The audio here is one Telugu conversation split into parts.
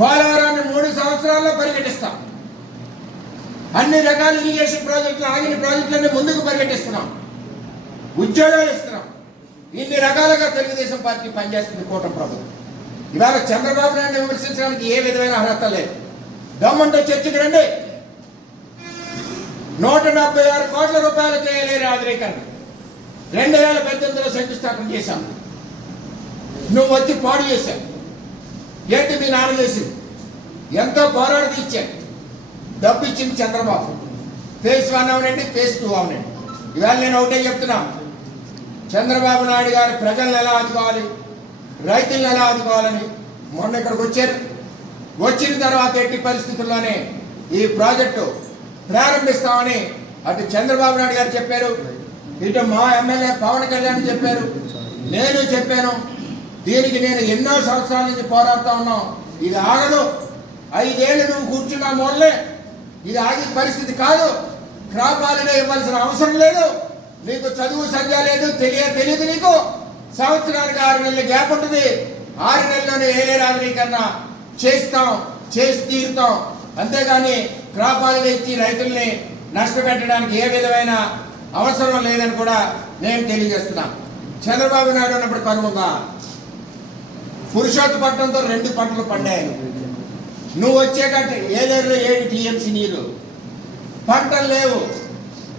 పోలవరాన్ని మూడు సంవత్సరాల్లో పరిగెట్టిస్తాం. అన్ని రకాల ఇరిగేషన్ ప్రాజెక్టులు ఆగిన ప్రాజెక్టులన్నీ ముందుకు పరిగెట్టిస్తున్నాం. ఉద్యోగాలు ఇస్తున్నాం. ఇన్ని రకాలుగా తెలుగుదేశం పార్టీ పనిచేస్తుంది కూటమి ప్రభుత్వం. ఇవాళ చంద్రబాబు నాయుడు విమర్శించడానికి ఏ విధమైన అర్హత లేదు. గవర్నమెంట్ చర్చకు రండి. నూట డెబ్బై ఆరు కోట్ల రూపాయలు చేయలేరు ఆధునీకరణ. రెండు వేల పద్దెనిమిదిలో శంకుస్థాపన చేశాం. నువ్వు వచ్చి పాడు చేశావు. ఏంటి మీ నాన్న చేసింది ఎంతో పోరాడి ఇచ్చాడు. డబ్బు ఇచ్చింది చంద్రబాబు. ఫేస్ వన్ అవునండి ఫేస్ టూ అవునండి. ఇవాళ నేను ఒకటే చెప్తున్నా. చంద్రబాబు నాయుడు గారు ప్రజలను ఎలా ఆదుకోవాలి? రైతులను ఎలా ఆదుకోవాలని మొన్న ఇక్కడికి వచ్చారు. వచ్చిన తర్వాత ఎట్టి పరిస్థితుల్లోనే ఈ ప్రాజెక్టు ప్రారంభిస్తామని అటు చంద్రబాబు నాయుడు గారు చెప్పారు. ఇటు మా ఎమ్మెల్యే పవన్ కళ్యాణ్ చెప్పారు. నేను చెప్పాను. దీనికి నేను ఎన్నో సంవత్సరాల నుంచి పోరాడుతా ఉన్నాం. ఇది ఆగదు. ఐదేళ్ళు నువ్వు కూర్చున్నా మొదలే ఇది ఆగే పరిస్థితి కాదు. క్రాప్ హాలిడే ఇవ్వాల్సిన అవసరం లేదు. నీకు చదువు సంధ్య లేదు. తెలియ తెలియదు నీకు. సంవత్సరానికి ఆరు నెలల గ్యాప్ ఉంటుంది. ఆరు నెలల్లోనే ఏలే ఆధునీకరణ చేస్తాం చేసి తీరుతాం. అంతేగాని క్రాప్ హాలిడే ఇచ్చి రైతుల్ని నష్టపెట్టడానికి ఏ విధమైన అవసరం లేదని కూడా నేను తెలియజేస్తున్నా. చంద్రబాబు నాయుడు ఉన్నప్పుడు కనుగొందా పురుషోత్తపట్నంతో రెండు పంటలు పండాయి. నువ్వు వచ్చేటట్టు ఏలేరులో ఏడు టీఎంసీ నీరు. పంటలు లేవు.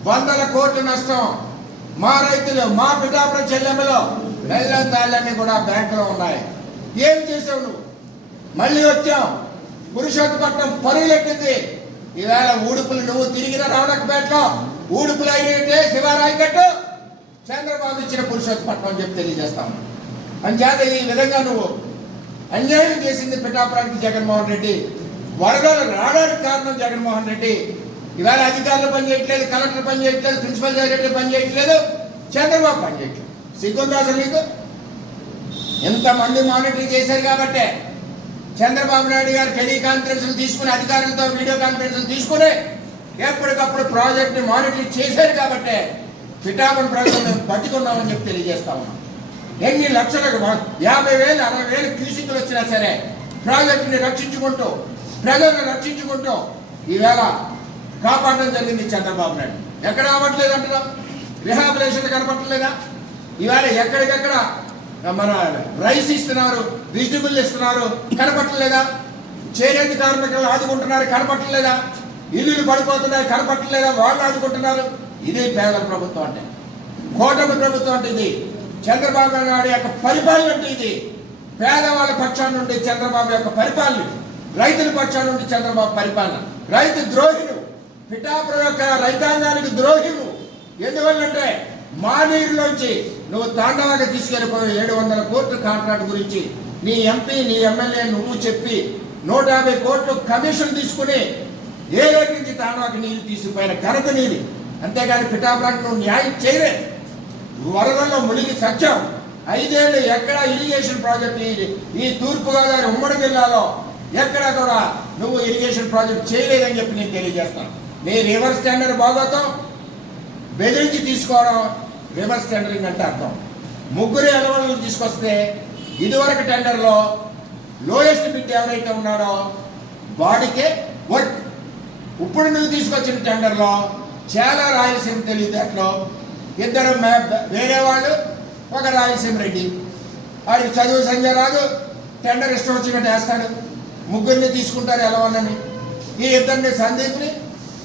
వందల కోట్ల నష్టం. మా రైతులు మా పిఠాపురం చెల్లెమ్మలో బెల్లం తాళ్ళన్నీ కూడా బ్యాంకులో ఉన్నాయి. ఏం చేసావు నువ్వు? మళ్ళీ వచ్చాం పురుషోత్తపట్నం పరుగులెట్టింది ఈవేళ ఊడుపులు నువ్వు తిరిగిన రావణకపేటలో ఊడుపులు అయినట్టే శివారాయి కట్టు చంద్రబాబు ఇచ్చిన పురుషోత్తపట్నం అని చెప్పి తెలియజేస్తాను అంచేత ఈ విధంగా నువ్వు అన్యాయం చేసింది పిఠాపురానికి జగన్మోహన్ రెడ్డి. వరదలు రావడానికి కారణం జగన్మోహన్ రెడ్డి. ఇవాళ అధికారులు పనిచేయట్లేదు కలెక్టర్ పనిచేయట్లేదు ప్రిన్సిపల్ సెక్రటరీ పని చేయట్లేదు చంద్రబాబు పని చేయట్లేదు. సిగ్గుందా అసలు నీకు? ఎంతమంది మానిటరింగ్ చేశారు కాబట్టే. చంద్రబాబు నాయుడు గారు టెలికాన్ఫరెన్స్లు తీసుకుని అధికారులతో వీడియో కాన్ఫరెన్స్లు తీసుకుని ఎప్పటికప్పుడు ప్రాజెక్ట్ని మానిటరింగ్ చేశారు కాబట్టే. పిఠాపురం ప్రజలు మేము బతికున్నామని చెప్పి తెలియజేస్తా ఉన్నాం. ఎన్ని లక్షలకు యాభై వేలు అరవై వేలు క్యూసిక్లు వచ్చినా సరే ప్రాజెక్టుని రక్షించుకుంటూ ప్రజలను రక్షించుకుంటూ ఈవేళ కాపాడడం జరిగింది చంద్రబాబు నాయుడు. ఎక్కడ అవ్వట్లేదు అంటున్నాం రిహాబిలేషన్ కనపట్టలేదా ఈవేళ ఎక్కడికెక్కడ మన రైస్ ఇస్తున్నారు వెజిటబుల్ ఇస్తున్నారు కనపట్టలేదా చేనేత కార్మికులు ఆదుకుంటున్నారు కనపట్టలేదా ఇల్లులు పడిపోతున్నాయి కనపట్టలేదా వాళ్ళు ఆదుకుంటున్నారు? ఇది పేద ప్రభుత్వం అంటే. కూటమి ప్రభుత్వం అంటే ఇది. చంద్రబాబు నాయుడు యొక్క పరిపాలన అంటే ఇది. పేదవాళ్ళ పక్షాన నుండి చంద్రబాబు యొక్క పరిపాలన. రైతుల పక్షాన నుండి చంద్రబాబు పరిపాలన. రైతు ద్రోహిను పిఠాపురం యొక్క రైతాంగానికి ద్రోహిను ఎందువల్లంటే మా నీరులోంచి నువ్వు తాండవాగా తీసుకెళ్ళిపోయి ఏడు వందల కోట్ల కాంట్రాక్ట్ గురించి నీ ఎంపీ నీ ఎమ్మెల్యే నువ్వు చెప్పి నూట యాభై కోట్లు కమిషన్ తీసుకుని ఏ రేటు నుంచి తాండవాకి నీరు తీసుకుపోయిన ఘనత నీది. అంతేగాని పిఠాపురానికి నువ్వు న్యాయం చేయలేదు. వరదల్లో మునిగి సత్యం. ఐదేళ్ళు ఎక్కడ ఇరిగేషన్ ప్రాజెక్ట్ ఈ తూర్పుగోదావరి ఉమ్మడి జిల్లాలో ఎక్కడ కూడా నువ్వు ఇరిగేషన్ ప్రాజెక్ట్ చేయలేదని చెప్పి నేను తెలియజేస్తాను. నీ రివర్స్ టెండర్ బాగోతాం. బెదిరించి తీసుకోవడం రివర్స్ టెండరింగ్ అంటే అర్థం. ముగ్గురు ఎలవలను తీసుకొస్తే ఇదివరకు టెండర్లో లోయెస్ట్ బిడ్ ఎవరైతే ఉన్నాడో వాడికే వర్క్ ఇప్పుడు నువ్వు తీసుకొచ్చిన టెండర్లో చాలా రాయలసీమ తెలివితేటలో ఇద్దరు వేరే వాళ్ళు ఒక రాయలసీమ రెడ్డి వాడికి చదువు సంజయ్ రాదు టెండర్ ఇష్టం వచ్చినట్టు వేస్తాడు. ముగ్గురిని తీసుకుంటారు ఎలవన్నని. ఈ ఇద్దరిని సందీప్ని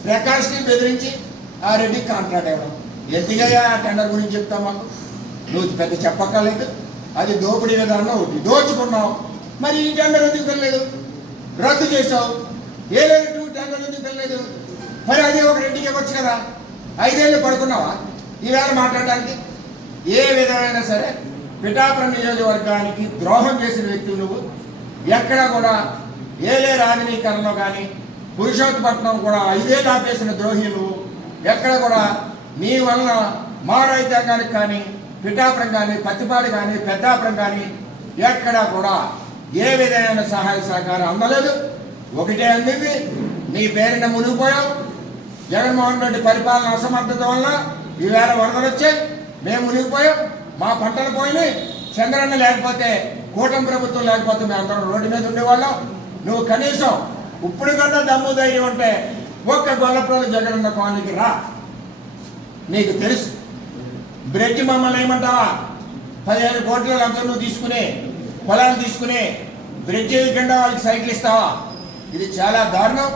ప్రకాష్ని బెదిరించి ఆ రెడ్డి కాంట్రాక్ట్ ఇవ్వడం. ఎందుకయ్యా ఆ టెండర్ గురించి చెప్తా మాకు? నువ్వు పెద్ద చెప్పక్కర్లేదు. అది దోపిడీ విధానం ఒకటి. దోచుకున్నావు. మరి ఈ టెండర్ ఎందుకు వెళ్ళలేదు రద్దు చేసావు ఏ లేదు టూ టెండర్ ఎందుకు వెళ్ళలేదు మరి అది ఒక రెడ్డికి ఇవ్వచ్చు కదా? ఐదేళ్ళు పడుకున్నావా? ఈవేళ మాట్లాడడానికి ఏ విధమైన సరే పిఠాపురం నియోజకవర్గానికి ద్రోహం చేసిన వ్యక్తులు నువ్వు. ఎక్కడ కూడా ఏలే రాజనీకరణలో కానీ పురుషోత్పట్నం కూడా ఇదే ఆపేసిన ద్రోహి నువ్వు. ఎక్కడ కూడా నీ వలన మా రైతాంగానికి కానీ పిఠాపురం కానీ పత్తిపాడు కానీ పెద్దాపురం కానీ ఎక్కడ కూడా ఏ విధమైన సహాయ సహకారం అందలేదు. ఒకటే అందింది నీ పేరిన మునిగిపోయావు. జగన్మోహన్ రెడ్డి పరిపాలన అసమర్థత వల్ల ఈవేళ వరదలు వచ్చాయి మేము మునిగిపోయాం మా పంటలు పోయినాయి చంద్రన్న లేకపోతే కూటమి ప్రభుత్వం లేకపోతే మేము అందరం రోడ్డు మీద ఉండేవాళ్ళం. నువ్వు కనీసం ఇప్పుడు కన్నా దమ్ము ధైర్యం ఉంటే ఒక్క గొల్లప్రోలు జగనన్న కాలనీకి రా. నీకు తెలుసు. బ్రిడ్జ్ మమ్మల్ని ఏమంటావా? పదిహేను కోట్ల లంచం నువ్వు తీసుకుని పొలాలు తీసుకుని బ్రిడ్జ్ వేయకుండా వాళ్ళకి సైకిల్ ఇస్తావా? ఇది చాలా దారుణం.